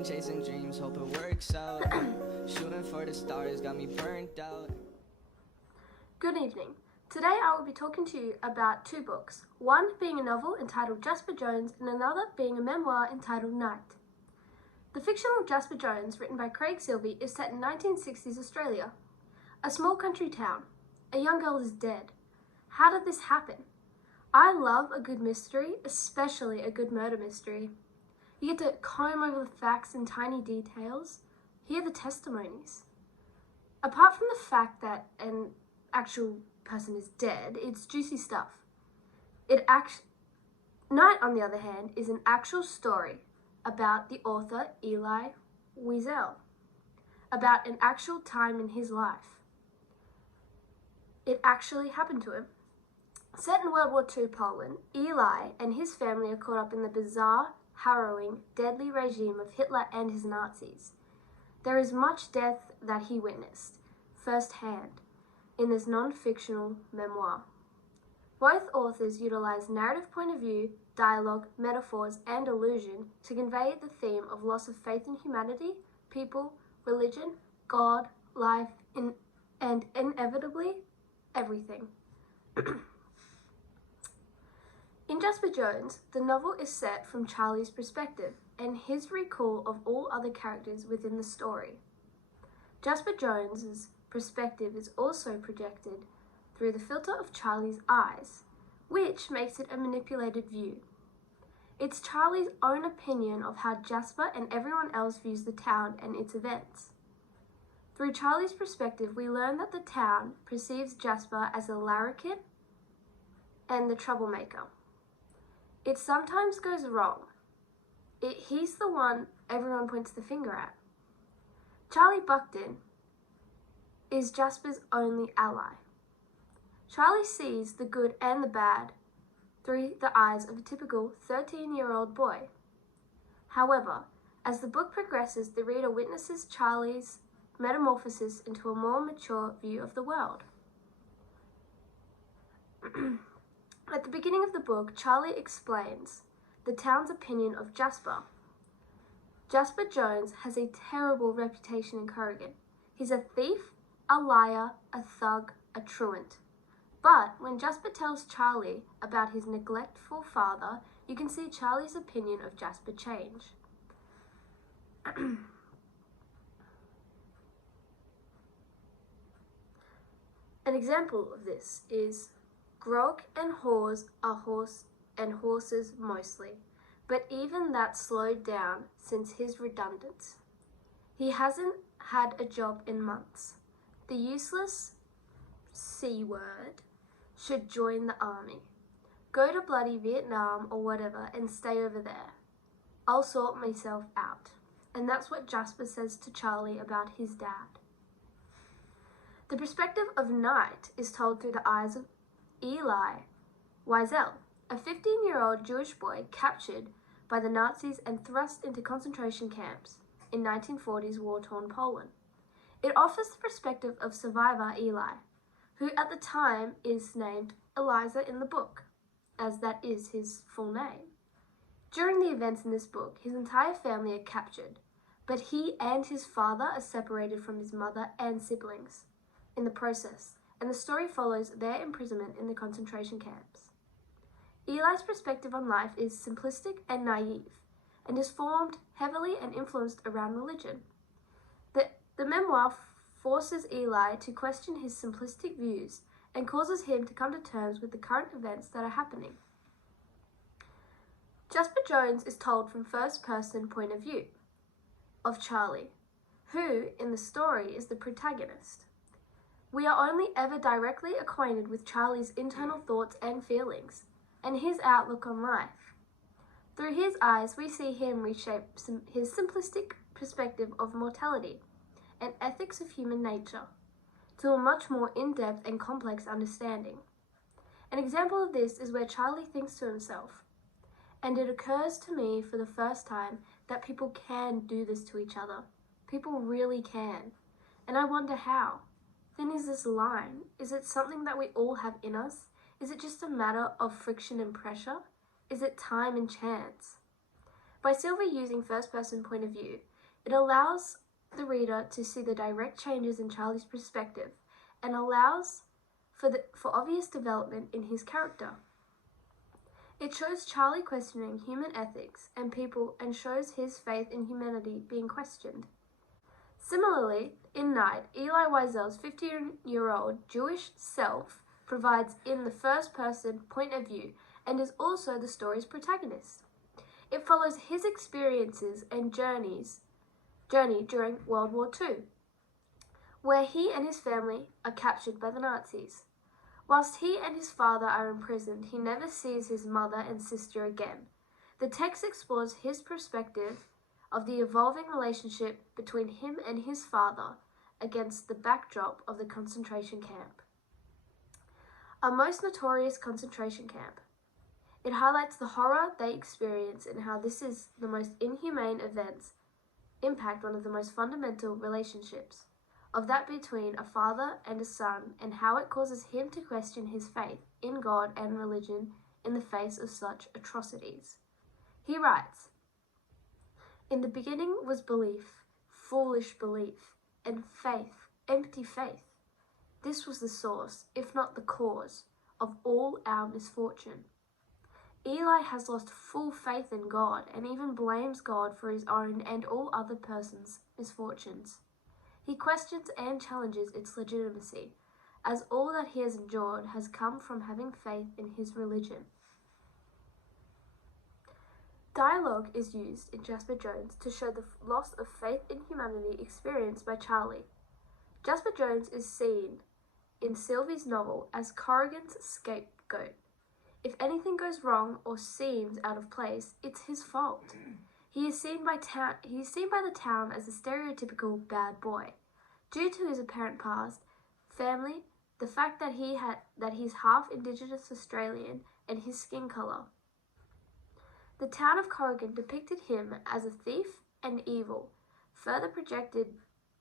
been chasing dreams, hope it works out. Shooting for the stars got me burnt out. Good evening. Today I will be talking to you about two books, one being a novel entitled Jasper Jones and another being a memoir entitled Night. The fictional Jasper Jones, written by Craig Silvey, is set in 1960s Australia. A small country town. A young girl is dead. How did this happen? I love a good mystery, especially a good murder mystery. You get to comb over the facts and tiny details, hear the testimonies. Apart from the fact that an actual person is dead, it's juicy stuff. Night, on the other hand, is an actual story about the author Elie Wiesel, about an actual time in his life. It actually happened to him. Set in World War II Poland, Elie and his family are caught up in the bizarre, harrowing, deadly regime of Hitler and his Nazis. There is much death that he witnessed, firsthand, in this non-fictional memoir. Both authors utilize narrative point of view, dialogue, metaphors, and allusion to convey the theme of loss of faith in humanity, people, religion, God, life, and inevitably, everything. In Jasper Jones, the novel is set from Charlie's perspective and his recall of all other characters within the story. Jasper Jones's perspective is also projected through the filter of Charlie's eyes, which makes it a manipulated view. It's Charlie's own opinion of how Jasper and everyone else views the town and its events. Through Charlie's perspective, we learn that the town perceives Jasper as a larrikin and the troublemaker. It sometimes goes wrong. He's the one everyone points the finger at. Charlie Buckton is Jasper's only ally. Charlie sees the good and the bad through the eyes of a typical 13-year-old boy. However, as the book progresses, the reader witnesses Charlie's metamorphosis into a more mature view of the world. At the beginning of the book, Charlie explains the town's opinion of Jasper. Jasper Jones has a terrible reputation in Corrigan. He's a thief, a liar, a thug, a truant. But when Jasper tells Charlie about his neglectful father, you can see Charlie's opinion of Jasper change. An example of this is grog and whores are horses mostly, but even that slowed down since his redundant. He hasn't had a job in months. The useless C word should join the army. Go to bloody Vietnam or whatever and stay over there. I'll sort myself out. And that's what Jasper says to Charlie about his dad. The perspective of Night is told through the eyes of Elie Wiesel, a 15-year-old Jewish boy captured by the Nazis and thrust into concentration camps in 1940s war-torn Poland. It offers the perspective of survivor Elie, who at the time is named Eliza in the book, as that is his full name. During the events in this book, his entire family are captured, but he and his father are separated from his mother and siblings in the process, and the story follows their imprisonment in the concentration camps. Eli's perspective on life is simplistic and naive, and is formed heavily and influenced around religion. The memoir forces Elie to question his simplistic views and causes him to come to terms with the current events that are happening. Jasper Jones is told from first-person point of view of Charlie, who, in the story, is the protagonist. We are only ever directly acquainted with Charlie's internal thoughts and feelings, and his outlook on life. Through his eyes, we see him reshape his simplistic perspective of mortality and ethics of human nature to a much more in-depth and complex understanding. An example of this is where Charlie thinks to himself, and it occurs to me for the first time that people can do this to each other. People really can. And I wonder how. Then is this line? Is it something that we all have in us? Is it just a matter of friction and pressure? Is it time and chance? By Silvey using first-person point of view, It allows the reader to see the direct changes in Charlie's perspective and allows for obvious development in his character. It shows Charlie questioning human ethics and people and shows his faith in humanity being questioned. Similarly, in Night, Elie Wiesel's 15-year-old Jewish self provides in the first-person point of view and is also the story's protagonist. It follows his experiences and journey during World War II, where he and his family are captured by the Nazis. Whilst he and his father are imprisoned, he never sees his mother and sister again. The text explores his perspective of the evolving relationship between him and his father against the backdrop of the concentration camp. A most notorious concentration camp. It highlights the horror they experience and how this is the most inhumane events impact one of the most fundamental relationships, of that between a father and a son, and how it causes him to question his faith in God and religion in the face of such atrocities. He writes, "In the beginning was belief, foolish belief, and faith, empty faith. This was the source, if not the cause, of all our misfortune." Elie has lost full faith in God and even blames God for his own and all other persons' misfortunes. He questions and challenges its legitimacy, as all that he has endured has come from having faith in his religion. Dialogue is used in Jasper Jones to show the loss of faith in humanity experienced by Charlie. Jasper Jones is seen in Sylvie's novel as Corrigan's scapegoat. If anything goes wrong or seems out of place, it's his fault. He is seen by the town as a stereotypical bad boy, due to his apparent past, family, the fact that he's half Indigenous Australian, and his skin colour. The town of Corrigan depicted him as a thief and evil, further projected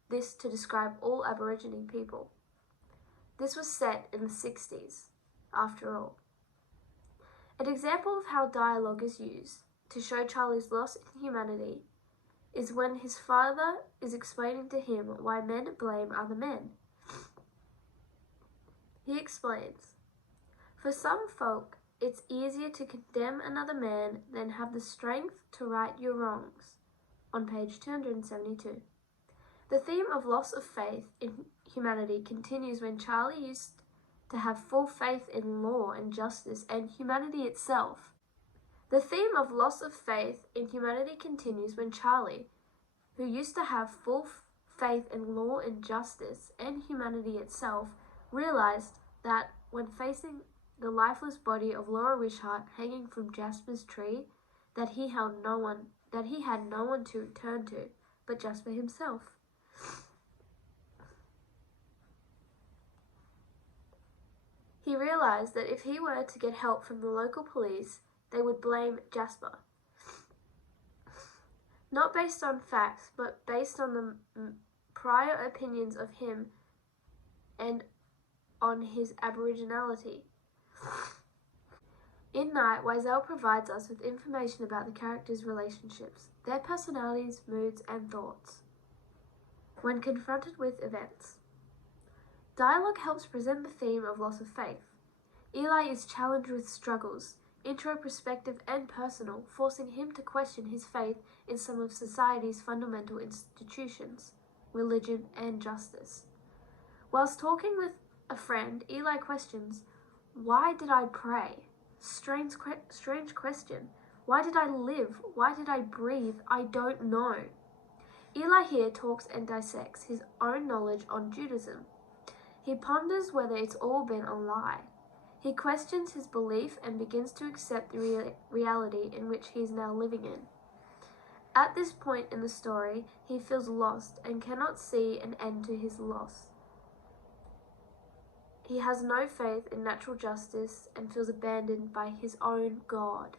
this to describe all Aborigine people. This was set in the 60s, after all. An example of how dialogue is used to show Charlie's loss in humanity is when his father is explaining to him why men blame other men. He explains, "For some folk, it's easier to condemn another man than have the strength to right your wrongs," on page 272. The theme of loss of faith in humanity continues when Charlie used to have full faith in law and justice and humanity itself. The theme of loss of faith in humanity continues when Charlie, who used to have full faith in law and justice and humanity itself, realized that when facing the lifeless body of Laura Wishart hanging from Jasper's tree, that he had no one to turn to but Jasper himself. He realized that if he were to get help from the local police, they would blame Jasper. Not based on facts, but based on the prior opinions of him and on his aboriginality. In Night, Wiesel provides us with information about the characters' relationships, their personalities, moods, and thoughts when confronted with events. Dialogue helps present the theme of loss of faith. Elie is challenged with struggles, introspective and personal, forcing him to question his faith in some of society's fundamental institutions, religion, and justice. Whilst talking with a friend, Elie questions, "Why did I pray? Strange question. Why did I live? Why did I breathe? I don't know." Elie here talks and dissects his own knowledge on Judaism. He ponders whether it's all been a lie. He questions his belief and begins to accept the reality in which he is now living in. At this point in the story, he feels lost and cannot see an end to his loss. He has no faith in natural justice and feels abandoned by his own God.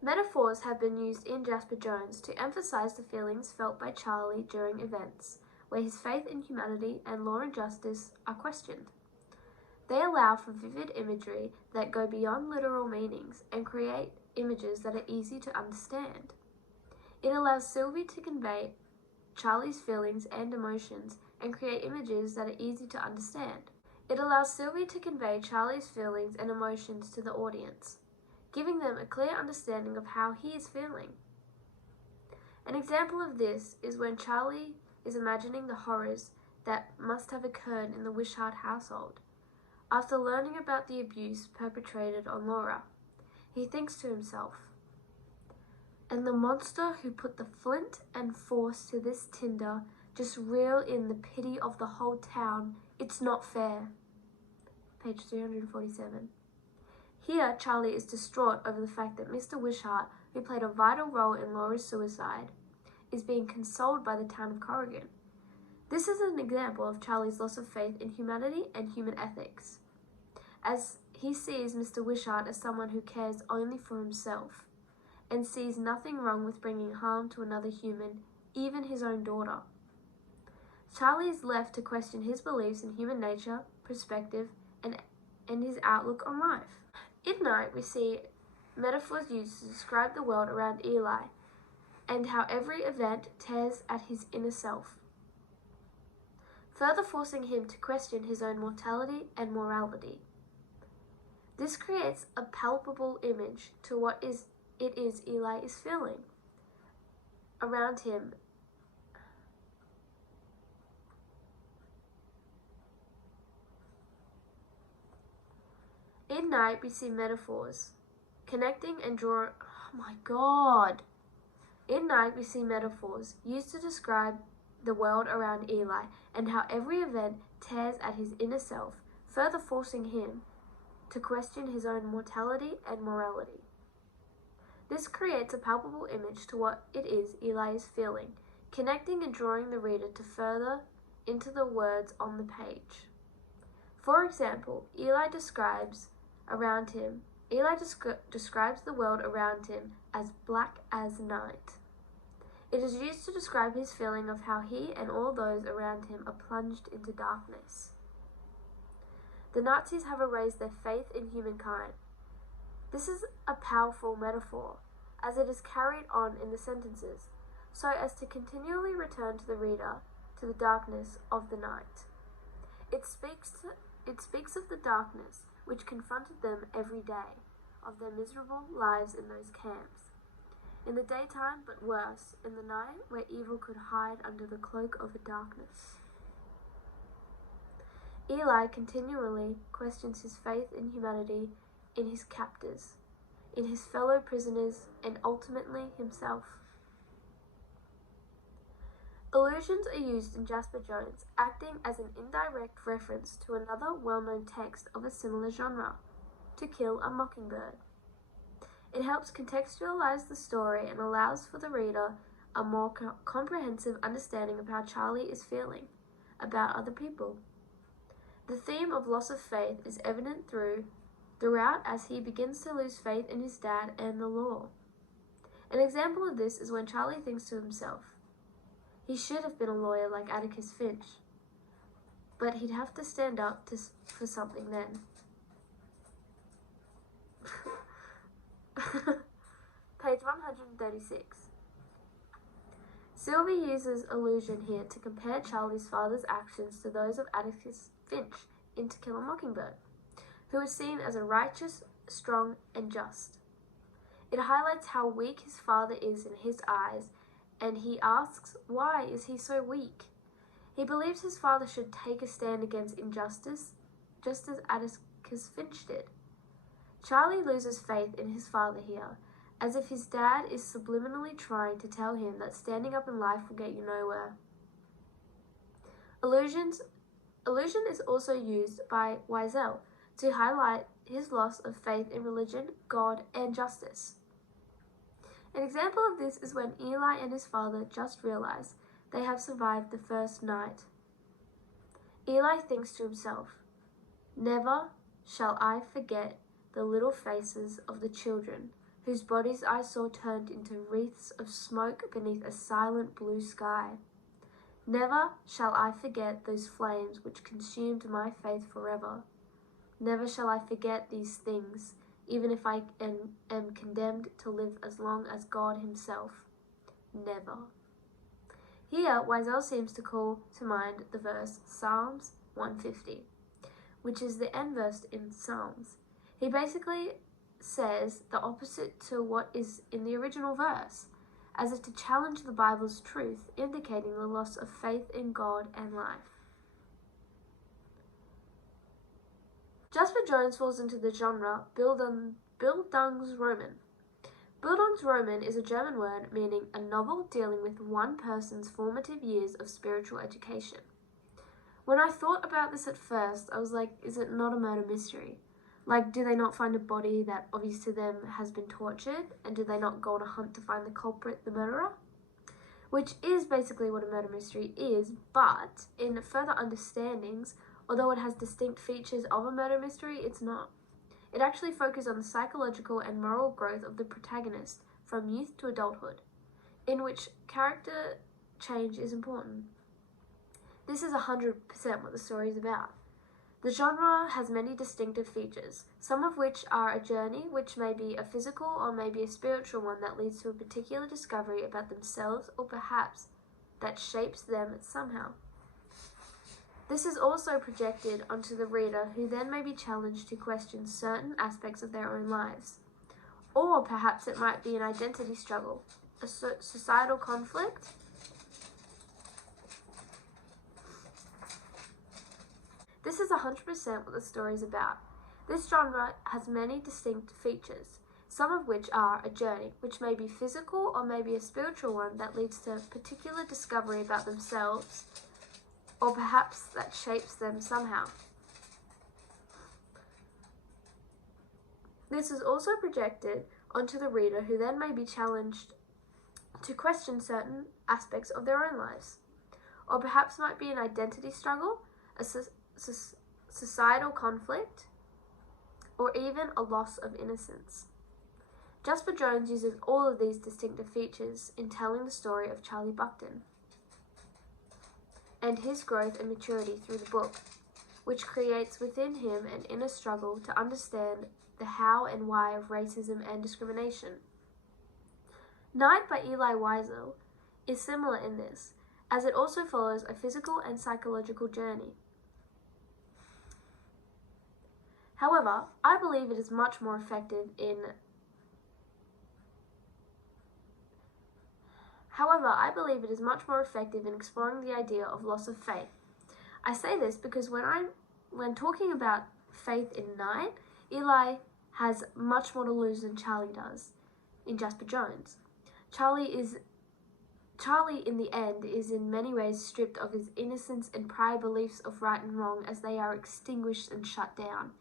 Metaphors have been used in Jasper Jones to emphasize the feelings felt by Charlie during events where his faith in humanity and law and justice are questioned. They allow for vivid imagery that go beyond literal meanings and create images that are easy to understand. It allows Sylvie to convey Charlie's feelings and emotions and create images that are easy to understand. It allows Sylvie to convey Charlie's feelings and emotions to the audience, giving them a clear understanding of how he is feeling. An example of this is when Charlie is imagining the horrors that must have occurred in the Wishart household. After learning about the abuse perpetrated on Laura, he thinks to himself, "And the monster who put the flint and force to this tinder just reel in the pity of the whole town. It's not fair." Page 347. Here, Charlie is distraught over the fact that Mr. Wishart, who played a vital role in Laura's suicide, is being consoled by the town of Corrigan. This is an example of Charlie's loss of faith in humanity and human ethics, as he sees Mr. Wishart as someone who cares only for himself, and sees nothing wrong with bringing harm to another human, even his own daughter. Charlie is left to question his beliefs in human nature, perspective, and his outlook on life. In Night, we see metaphors used to describe the world around Eli, and how every event tears at his inner self, further forcing him to question his own mortality and morality. This creates a palpable image to what it is Eli is feeling around him. In Night, we see metaphors connecting and drawing. Oh my god! In Night, we see metaphors used to describe the world around Eli and how every event tears at his inner self, further forcing him to question his own mortality and morality. This creates a palpable image to what it is Eli is feeling, connecting and drawing the reader to further into the words on the page. For example, Eli describes the world around him as black as night. It is used to describe his feeling of how he and all those around him are plunged into darkness. The Nazis have erased their faith in humankind. This is a powerful metaphor, as it is carried on in the sentences, so as to continually return to the reader to the darkness of the night. It speaks of the darkness which confronted them every day, of their miserable lives in those camps. In the daytime, but worse, in the night, where evil could hide under the cloak of a darkness. Eli continually questions his faith in humanity, in his captors, in his fellow prisoners, and ultimately himself. Allusions are used in Jasper Jones, acting as an indirect reference to another well-known text of a similar genre, To Kill a Mockingbird. It helps contextualize the story and allows for the reader a more comprehensive understanding of how Charlie is feeling about other people. The theme of loss of faith is evident throughout as he begins to lose faith in his dad and the law. An example of this is when Charlie thinks to himself, he should have been a lawyer like Atticus Finch, but he'd have to stand up for something then. Page 136. Sylvie uses allusion here to compare Charlie's father's actions to those of Atticus Finch in To Kill a Mockingbird, who is seen as a righteous, strong, and just. It highlights how weak his father is in his eyes, and he asks, why is he so weak? He believes his father should take a stand against injustice, just as Atticus Finch did. Charlie loses faith in his father here, as if his dad is subliminally trying to tell him that standing up in life will get you nowhere. Allusion is also used by Wiesel to highlight his loss of faith in religion, God, and justice. An example of this is when Eli and his father just realize they have survived the first night. Eli thinks to himself, "Never shall I forget the little faces of the children whose bodies I saw turned into wreaths of smoke beneath a silent blue sky. Never shall I forget those flames which consumed my faith forever. Never shall I forget these things, even if I am condemned to live as long as God himself. never. Here, Wiesel seems to call to mind the verse Psalms 150, which is the end verse in Psalms. He basically says the opposite to what is in the original verse, as if to challenge the Bible's truth, indicating the loss of faith in God and life. Jasper Jones falls into the genre Bildungsroman. Bildungsroman is a German word meaning a novel dealing with one person's formative years of spiritual education. When I thought about this at first, I was like, is it not a murder mystery? Like, do they not find a body that obvious to them has been tortured? And do they not go on a hunt to find the culprit, the murderer? Which is basically what a murder mystery is, but in further understandings, although it has distinct features of a murder mystery, it's not. It actually focuses on the psychological and moral growth of the protagonist from youth to adulthood, in which character change is important. This is 100% what the story is about. The genre has many distinctive features, some of which are a journey, which may be a physical or maybe a spiritual one that leads to a particular discovery about themselves or perhaps that shapes them somehow. This is also projected onto the reader, who then may be challenged to question certain aspects of their own lives. Or perhaps it might be an identity struggle, a societal conflict, This is 100% what the story is about. This genre has many distinct features, some of which are a journey, which may be physical or maybe a spiritual one that leads to a particular discovery about themselves, or perhaps that shapes them somehow. This is also projected onto the reader, who then may be challenged to question certain aspects of their own lives, or perhaps might be an identity struggle, a societal conflict, or even a loss of innocence. Jasper Jones uses all of these distinctive features in telling the story of Charlie Buckton and his growth and maturity through the book, which creates within him an inner struggle to understand the how and why of racism and discrimination. Night by Elie Wiesel is similar in this, as it also follows a physical and psychological journey. However, I believe it is much more effective in exploring the idea of loss of faith. I say this because when talking about faith in Night, Eli has much more to lose than Charlie does in Jasper Jones. Charlie in the end is in many ways stripped of his innocence and prior beliefs of right and wrong, as they are extinguished and shut down.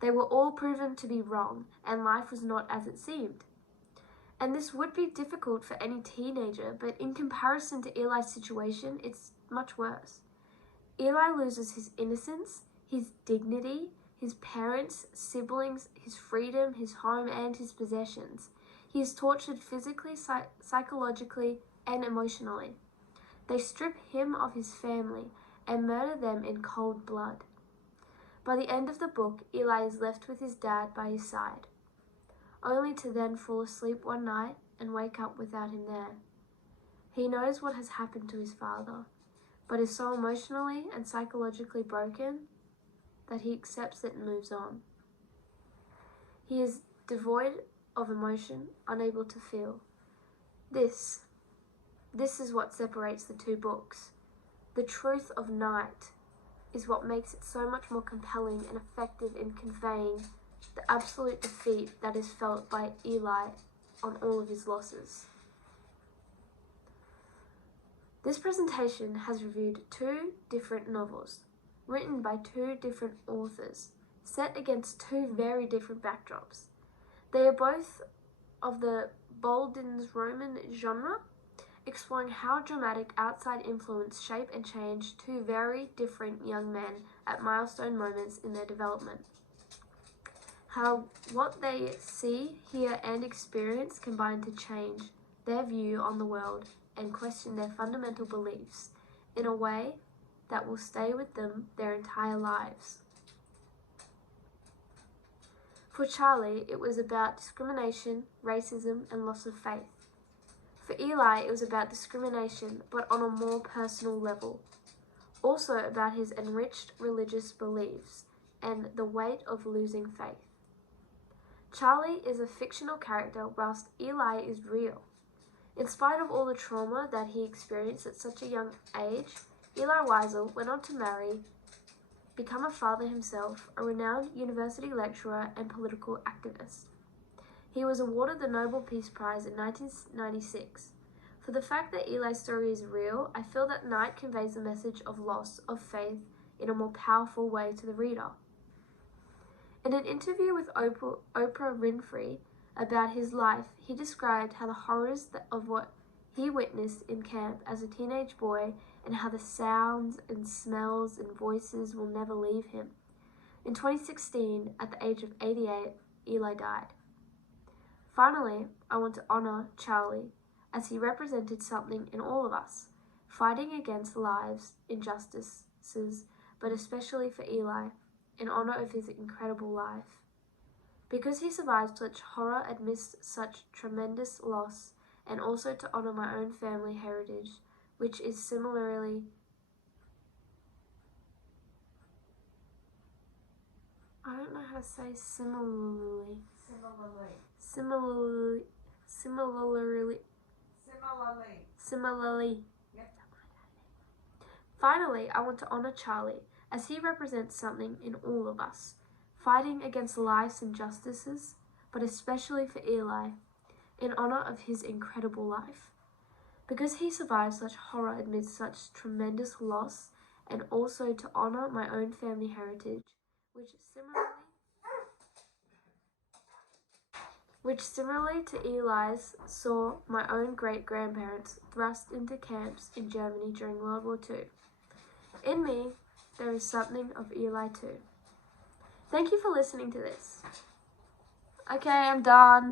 They were all proven to be wrong, and life was not as it seemed. And this would be difficult for any teenager, but in comparison to Eli's situation, it's much worse. Eli loses his innocence, his dignity, his parents, siblings, his freedom, his home, and his possessions. He is tortured physically, psychologically, and emotionally. They strip him of his family and murder them in cold blood. By the end of the book, Eli is left with his dad by his side, only to then fall asleep one night and wake up without him there. He knows what has happened to his father, but is so emotionally and psychologically broken that he accepts it and moves on. He is devoid of emotion, unable to feel. This is what separates the two books. The truth of Night is what makes it so much more compelling and effective in conveying the absolute defeat that is felt by Eli on all of his losses. This presentation has reviewed two different novels, written by two different authors, set against two very different backdrops. They are both of the Bildungsroman genre, exploring how dramatic outside influence shape and change two very different young men at milestone moments in their development. How what they see, hear, and experience combine to change their view on the world and question their fundamental beliefs in a way that will stay with them their entire lives. For Charlie, it was about discrimination, racism, and loss of faith. For For Eli, it was about discrimination, but on a more personal level. Also about his enriched religious beliefs and the weight of losing faith. Charlie is a fictional character whilst Eli is real. In spite of all the trauma that he experienced at such a young age, Eli Wiesel went on to marry, become a father himself, a renowned university lecturer and political activist. He was awarded the Nobel Peace Prize in 1996. For the fact that Eli's story is real, I feel that Knight conveys the message of loss of faith in a more powerful way to the reader. In an interview with Oprah Winfrey about his life, he described how the horrors of what he witnessed in camp as a teenage boy and how the sounds and smells and voices will never leave him. In 2016, at the age of 88, Eli died. Finally, I want to honor Charlie as he represented something in all of us, fighting against lives, injustices, but especially for Eli, in honor of his incredible life. Because he survived such horror amidst such tremendous loss, and also to honor my own family heritage, which is similarly I don't know how to say similarly. Yep. Finally, I want to honor Charlie, as he represents something in all of us, fighting against life's injustices, but especially for Eli, in honor of his incredible life. Because he survived such horror amidst such tremendous loss, and also to honor my own family heritage, which similarly to Eli's saw my own great-grandparents thrust into camps in Germany during World War II. In me, there is something of Eli too. Thank you for listening to this. Okay, I'm done.